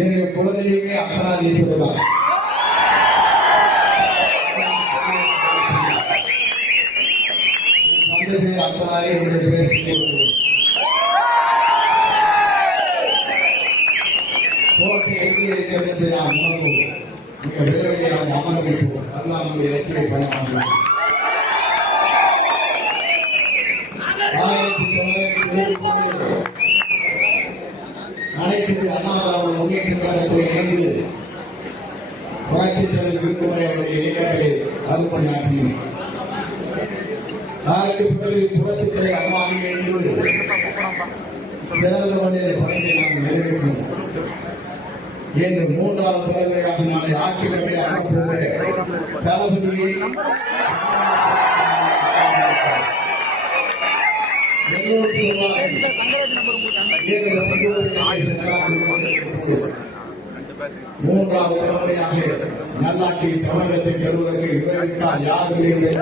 என்னுடைய குலதெய்வமே அர்த்தநாதீஸ்வரர் தான். தந்தை அர்த்தநாதே, என்னுடைய பேர் சிவகுரு. கோட்டை எங்கே இருக்கிறது நாம் உணர்வோம். மிக விரைவில் நாம் அமர்விப்போம். அதுதான் நம்முடைய லட்சிய பயணம். 1970 அனைத்து அண்ணா திராவிட முன்னேற்ற கழகத்தில் இணைந்து புரட்சித் தலைவர் திருக்குமலை அவருடைய இயக்கத்தை அருப்பணியாற்றினோம். அதற்கு பிறகு புரட்சித் தலைவர் அம்மாவின் என்று சிறந்த வகையை பணியை நாம் நிறைவேற்றினோம். என்று 3வது தலைவராக நாளை ஆட்சி கட்டளை அமர்த்துகிற தளபதியை மூன்றாவது தலைமுறையாக நல்லாட்சி தமிழகத்தை பெறுவதற்கு விவரித்தால் யாரும்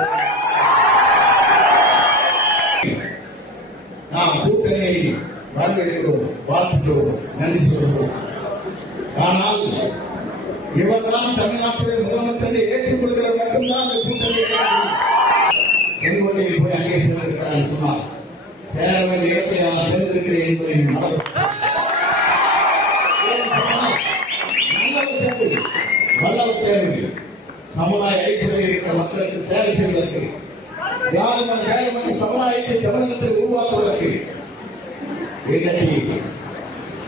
நாம் கூட்டணியை வரவேற்கிறோம், வாழ்த்துகிறோம், நன்றி சொல்கிறோம். ஆனால் இவர்தான் தமிழ்நாட்டுடைய முதலமைச்சரை ஏற்றுக்கொள்கிற மட்டும்தான் அந்த கூட்டணியை செங்கோட்டையில் போய் அங்கே சென்றிருக்கிறார் சொன்னார். சேர வேண்டிய இடத்தை நான் சேர்ந்திருக்கிறேன் என்பதை நல்ல தேர்வு சமுதாய அடிப்படையில் இருக்கிற மக்களுக்கு சேவை செய்வதற்கு யாரும் சமுதாயத்தை தமிழகத்தில் உருவாக்குவதற்கு இன்றைக்கு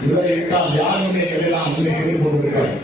இவரை விட்டால் யாருமே எல்லாம் முன்னே எதிர்கொண்டிருக்கிறார்.